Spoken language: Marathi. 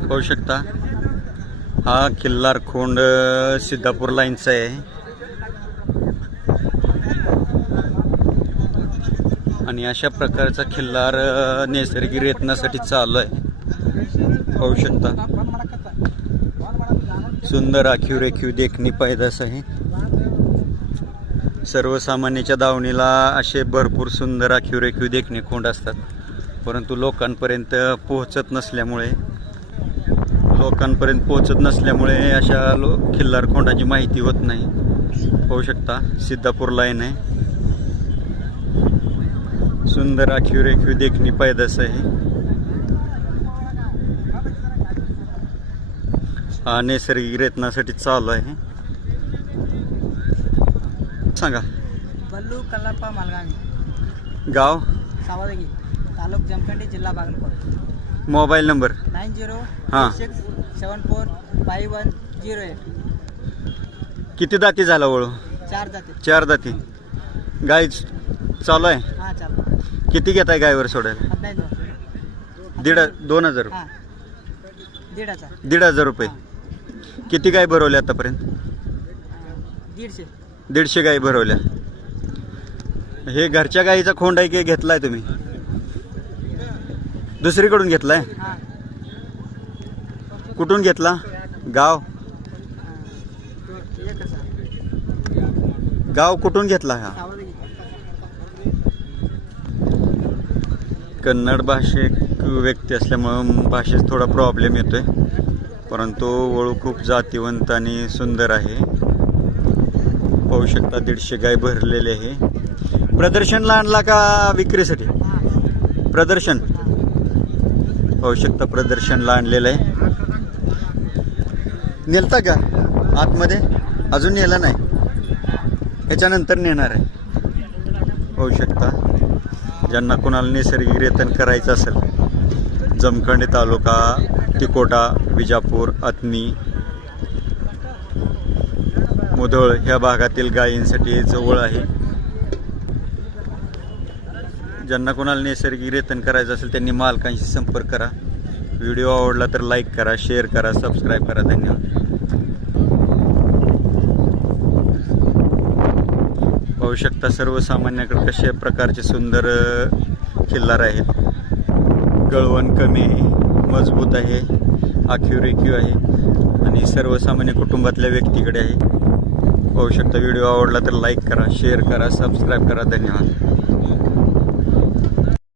पाहू शकता हा खिल्लार खोंड सिद्धापूर लाईनचा आहे आणि अशा प्रकारचा खिल्लार नैसर्गिक रेतनासाठी चालू आहे। पाहू शकता सुंदर आखीव रेखीव देखणी पैदास आहे। सर्वसामान्याच्या दावणीला असे भरपूर सुंदर आखीव रेखीव देखणे खोंड असतात, परंतु लोकांपर्यंत पोहोचत नसल्यामुळे अशा खिल्लार खोंडाची माहिती होत नाही। पाहू शकता सिद्धापूर लाईन आहे, सुंदर आखीव रेखीव देखणी पैदास आहे। हा नैसर्गिक रेतनासाठी चालू आहे। सांगा बल्लू कल्लाप्पा मालगावी, गाव सावदगी, तालुका जमखंडी, जिल्हा बागलकोट। Mobile number 9086745108। किती दाती झाला वळू? 4 जाते। 4 दाती। गाय चालू आहे? हां चालू। किती घेताय गायवर सोडायला? 2,000 रुपये। हां 1,500। 1,500 रुपये। किती गाय भरवल्या आतापर्यंत? 150 गाय भरवल्या। हे घरच्या गाईचा खोंड आहे की घेतलाय तुम्ही? दुसरीकडून घेतलाय? हां। कुठून घेतला? गाव गाव कुठून घेतला? हा कन्नड भाषिक व्यक्ती असल्यामुळे भाषेत थोडा प्रॉब्लेम येतोय, परंतु वळू खूप जातीवंत आणि सुंदर आहे। पाहू शकता 150 गाय भरलेले आहे। प्रदर्शनला आणला का विक्रीसाठी? प्रदर्शन। पाहू शकता प्रदर्शनला आणलेलं आहे। नेलता का आतमध्ये? अजून नेला नाही, याच्यानंतर नेणार आहे। पाहू शकता ज्यांना कोणाला नैसर्गिक रेतन करायचं असेल, जमखंडी तालुका, तिकोटा, विजापूर, अथनी, मुधोळ ह्या भागातील गायींसाठी जवळ आहे। ज्यांना कोणाला नैसर्गिक रेतन करायचं असेल त्यांनी मालकांशी संपर्क करा। व्हिडिओ आवडला तर लाईक करा, शेअर करा, सबस्क्राईब करा। धन्यवाद। पाहू शकता सर्वसामान्याकडे कशा प्रकारचे सुंदर खिल्लार आहेत। गळवण कमी आहे, मजबूत आहे, आखीव रेखीव आहे आणि सर्वसामान्य कुटुंबातल्या व्यक्तीकडे आहे। पाहू शकता व्हिडिओ आवडला तर लाईक करा, शेअर करा, सबस्क्राईब करा। धन्यवाद।